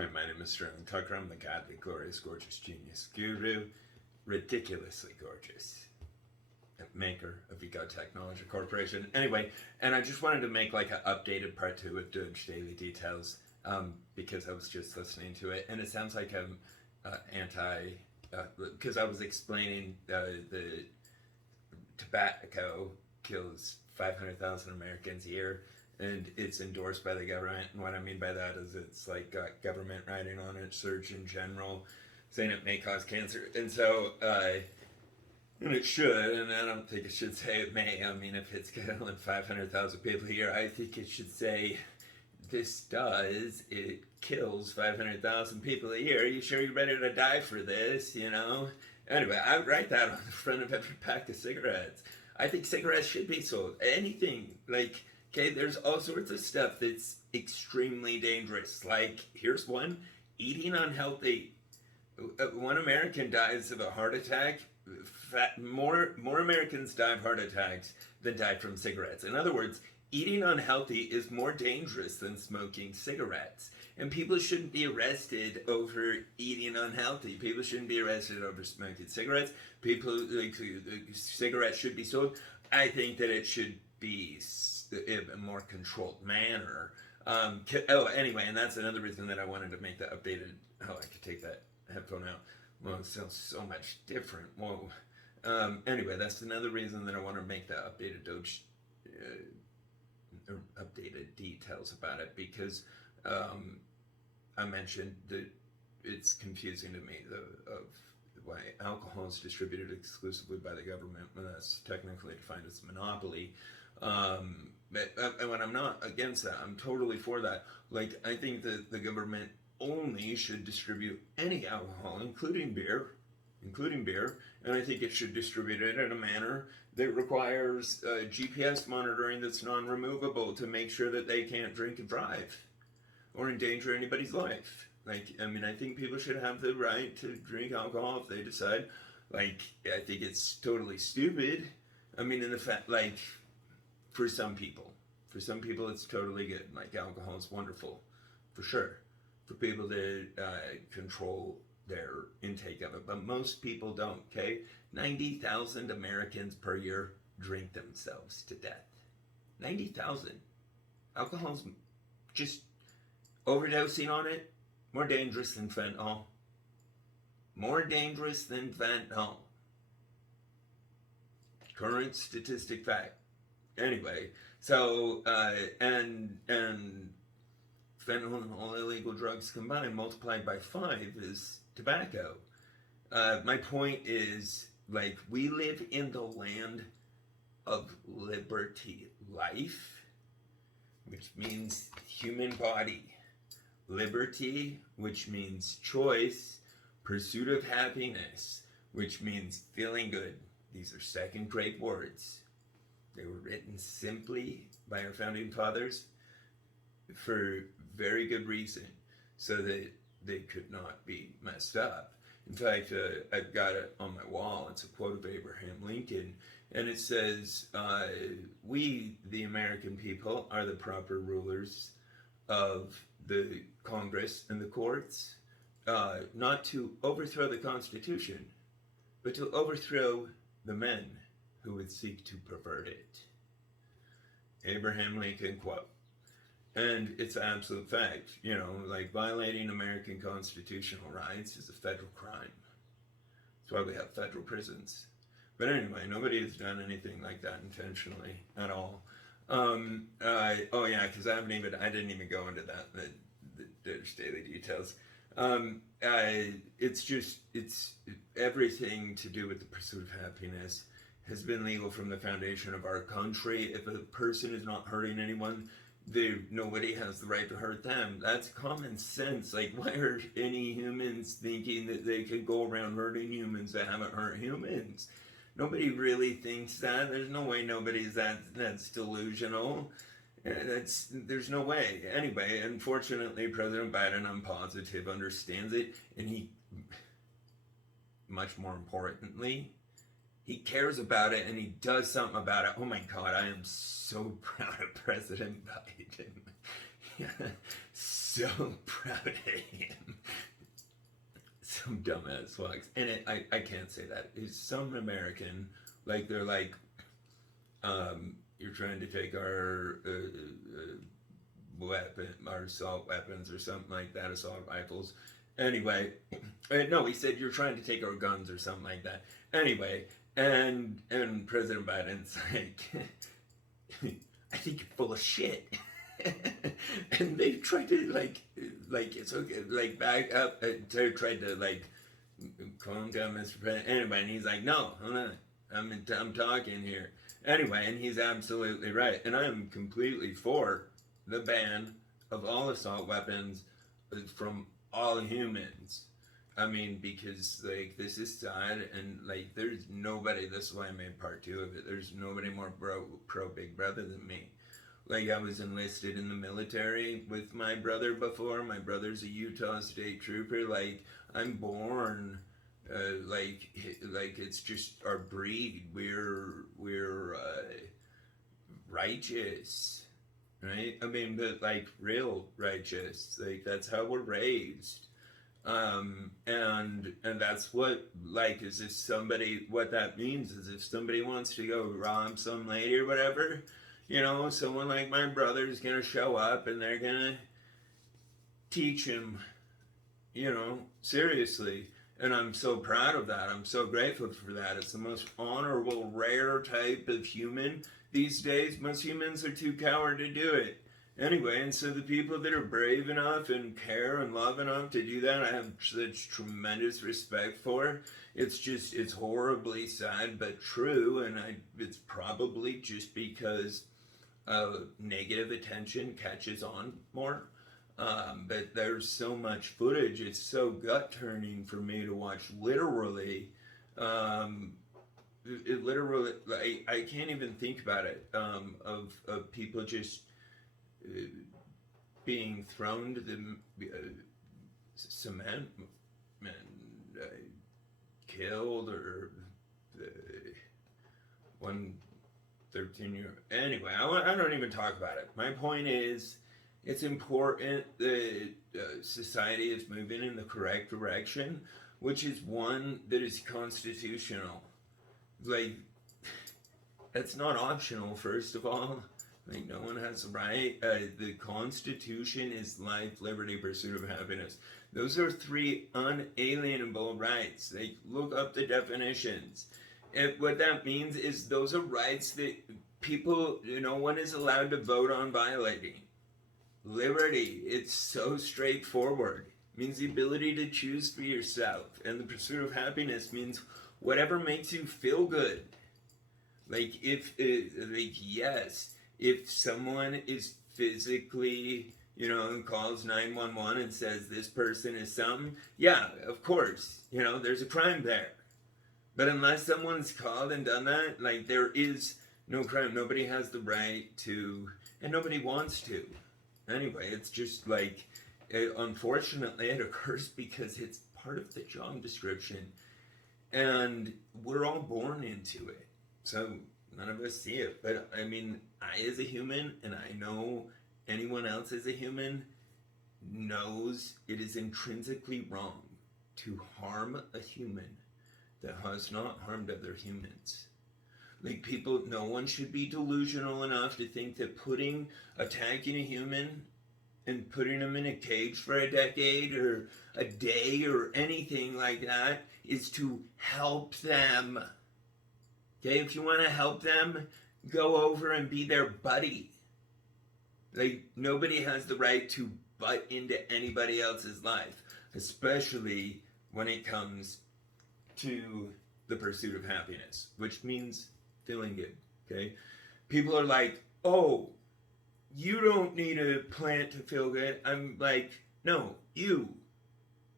Hi, my name is Sterling Tucker. I'm the godly, glorious, gorgeous genius guru. Ridiculously gorgeous. Maker of Eco Technology Corporation. Anyway, and I just wanted to make like an updated part 2 of DOGE Daily Details because I was just listening to it. And it sounds like I'm because I was explaining the tobacco kills 500,000 Americans a year, and it's endorsed by the government. And what I mean by that is it's like got government writing on it, Surgeon General, saying it may cause cancer. And so, and it should, and I don't think it should say it may. I mean, if it's killing 500,000 people a year, I think it should say it kills 500,000 people a year. Are you sure you're ready to die for this, you know? Anyway, I would write that on the front of every pack of cigarettes. I think cigarettes should be sold. Anything, like, okay, there's all sorts of stuff that's extremely dangerous. Like, here's one, eating unhealthy. One American dies of a heart attack. More Americans die of heart attacks than die from cigarettes. In other words, eating unhealthy is more dangerous than smoking cigarettes. And people shouldn't be arrested over eating unhealthy. People shouldn't be arrested over smoking cigarettes. Cigarettes should be sold. I think that it should be in a more controlled manner. Anyway, and that's another reason that I wanted to make the updated. Oh, I could take that headphone out. Well, it sounds so much different. Whoa. Anyway, that's another reason that I want to make the updated DOGE, updated details about it, because I mentioned that it's confusing to me of why alcohol is distributed exclusively by the government when that's technically defined as a monopoly. And when I'm not against that, I'm totally for that. Like, I think that the government only should distribute any alcohol, including beer, and I think it should distribute it in a manner that requires GPS monitoring that's non-removable to make sure that they can't drink and drive or endanger anybody's life. Like, I mean, I think people should have the right to drink alcohol if they decide. Like, I think it's totally stupid. I mean, in the fact, like, for some people it's totally good. Like, alcohol is wonderful, for sure, for people to control their intake of it, but most people don't, okay? 90,000 Americans per year drink themselves to death. 90,000. Alcohol's just overdosing on it, more dangerous than fentanyl. More dangerous than fentanyl. Current statistic fact. Anyway, so, and fentanyl and all illegal drugs combined multiplied by 5 is tobacco. My point is, like, we live in the land of liberty, life, which means human body. Liberty, which means choice. Pursuit of happiness, which means feeling good. These are second-grade words. They were written simply by our founding fathers for very good reason, so that they could not be messed up. In fact, I've got it on my wall. It's a quote of Abraham Lincoln, and it says, we, the American people, are the proper rulers of the Congress and the courts, not to overthrow the Constitution, but to overthrow the men who would seek to pervert it. Abraham Lincoln quote. And it's an absolute fact, you know, like, violating American constitutional rights is a federal crime. That's why we have federal prisons. But anyway, nobody has done anything like that intentionally at all. Oh yeah, because I didn't even go into that, the DOGE Daily Details. It's everything to do with the pursuit of happiness has been legal from the foundation of our country. If a person is not hurting anyone, nobody has the right to hurt them. That's common sense. Like, why are any humans thinking that they could go around hurting humans that haven't hurt humans? Nobody really thinks that. There's no way that's delusional. There's no way. Anyway, unfortunately, President Biden, I'm positive, understands it, and he, much more importantly, he cares about it and he does something about it. Oh my God, I am so proud of President Biden. So proud of him. Some dumbass fucks. And I can't say that. It's some American, like they're like, you're trying to take our our assault weapons or something like that, assault rifles. Anyway, no, he said you're trying to take our guns or something like that. Anyway, and President Biden's like, I think you're full of shit. And they tried to like it's okay, like back up. They tried to like calm down, Mr. President. Anyway, and he's like, no, hold on, I'm talking here. Anyway, and he's absolutely right, and I am completely for the ban of all assault weapons from all humans. I mean, because like this is sad, and like there's nobody. This is why I made part 2 of it. There's nobody more pro Big Brother than me. Like I was enlisted in the military with my brother before. My brother's a Utah State Trooper. Like I'm born, like it's just our breed. We're righteous. Right? I mean, but like real righteous. Like that's how we're raised. And that's what, like, is if somebody, what that means is if somebody wants to go rob some lady or whatever, you know, someone like my brother is gonna show up and they're gonna teach him, you know, seriously. And I'm so proud of that. I'm so grateful for that. It's the most honorable, rare type of human these days. Most humans are too coward to do it. Anyway, and so the people that are brave enough and care and love enough to do that, I have such tremendous respect for. It's horribly sad, but true, and it's probably just because negative attention catches on more. But there's so much footage, it's so gut-turning for me to watch, literally. It literally, I can't even think about it, of people just being thrown to the cement and killed, or the 13-year. Anyway, I don't even talk about it. My point is, it's important that society is moving in the correct direction, which is one that is constitutional. Like, that's not optional, first of all. Like, no one has the right. The Constitution is life, liberty, pursuit of happiness. Those are 3 unalienable rights. Like, look up the definitions. And what that means is those are rights that people, no one is allowed to vote on violating. Liberty, it's so straightforward. It means the ability to choose for yourself. And the pursuit of happiness means whatever makes you feel good. Like, yes, if someone is physically, calls 911 and says this person is something, yeah, of course, there's a crime there. But unless someone's called and done that, like, there is no crime. Nobody has the right to, and nobody wants to. Anyway, it's just like, unfortunately, it occurs because it's part of the job description. And we're all born into it. So none of us see it. But I mean, I as a human, and I know anyone else as a human, knows it is intrinsically wrong to harm a human that has not harmed other humans. Like, people, no one should be delusional enough to think that attacking a human and putting them in a cage for a decade or a day or anything like that is to help them. Okay, if you want to help them, go over and be their buddy. Like, nobody has the right to butt into anybody else's life, especially when it comes to the pursuit of happiness, which means feeling good, okay? People are like, oh, you don't need a plant to feel good. I'm like, no, you,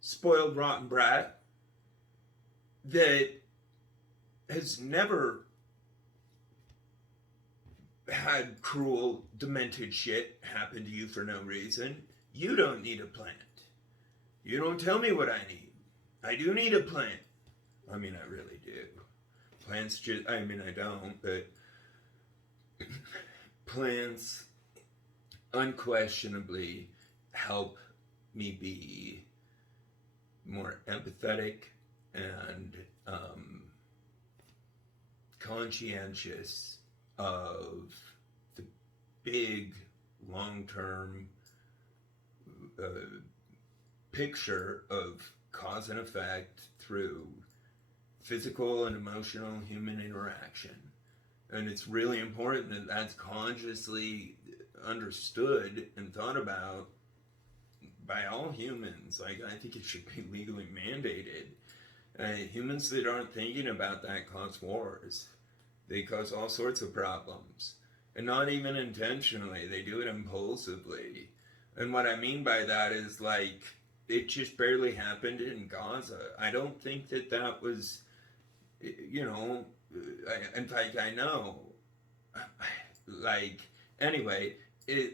spoiled rotten brat, that has never had cruel, demented shit happen to you for no reason. You don't need a plant. You don't tell me what I need. I do need a plant. I mean, I really do. Plants I don't, but plants unquestionably help me be more empathetic and conscientious of the big long-term uh, picture of cause and effect through physical and emotional human interaction. And it's really important that that's consciously understood and thought about by all humans. Like, I think it should be legally mandated. Humans that aren't thinking about that cause wars. They cause all sorts of problems. And not even intentionally, they do it impulsively. And what I mean by that is, like, it just barely happened in Gaza. I don't think that that was, you know, in fact, I know, like, anyway,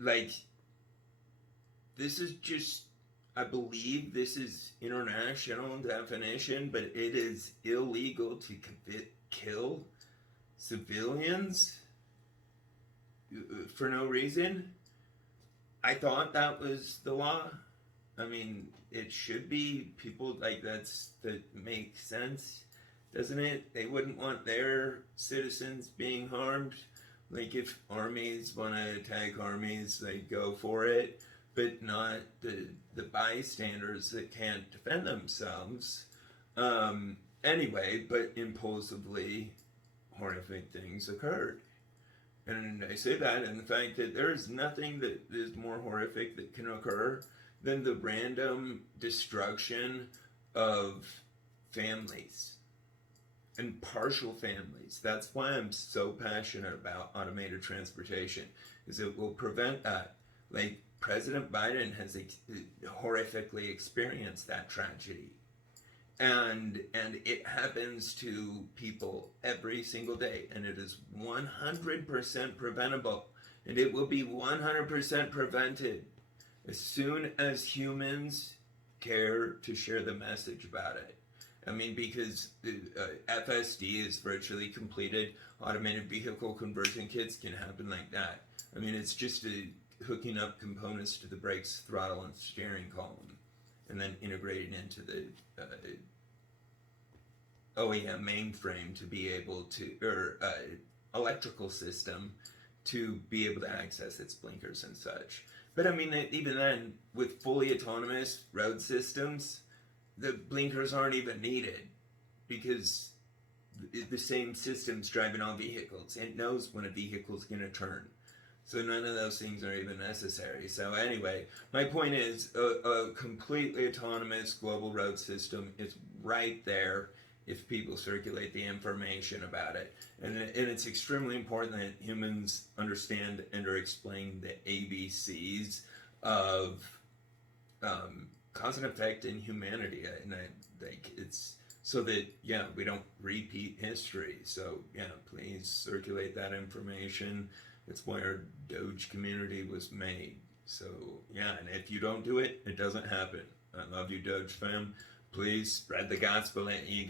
like, this is just, I believe this is international definition, but it is illegal to kill civilians for no reason. I thought that was the law. I mean, it should be. People like that makes sense, doesn't it? They wouldn't want their citizens being harmed. Like, if armies want to attack armies, they go for it, but not the bystanders that can't defend themselves. Anyway, but impulsively, horrific things occurred. And I say that in the fact that there is nothing that is more horrific that can occur than the random destruction of families and partial families. That's why I'm so passionate about automated transportation, is it will prevent that. Like, President Biden has horrifically experienced that tragedy. And it happens to people every single day, and it is 100% preventable, and it will be 100% prevented as soon as humans care to share the message about it. I mean, because FSD is virtually completed. Automated vehicle conversion kits can happen like that. I mean, it's just hooking up components to the brakes, throttle, and steering column, and then integrating into the OEM mainframe to be able to, or electrical system to be able to access its blinkers and such. But I mean, even then, with fully autonomous road systems, the blinkers aren't even needed, because the same system's driving all vehicles. It knows when a vehicle's going to turn. So none of those things are even necessary. So anyway, my point is a completely autonomous global road system is right there if people circulate the information about it. And it's extremely important that humans understand and are explained the ABCs of cause and effect in humanity. And it's so that, yeah, we don't repeat history. So, yeah, please circulate that information. It's why our DOGE community was made. So, yeah, and if you don't do it, it doesn't happen. I love you, DOGE fam. Please spread the gospel at you guys.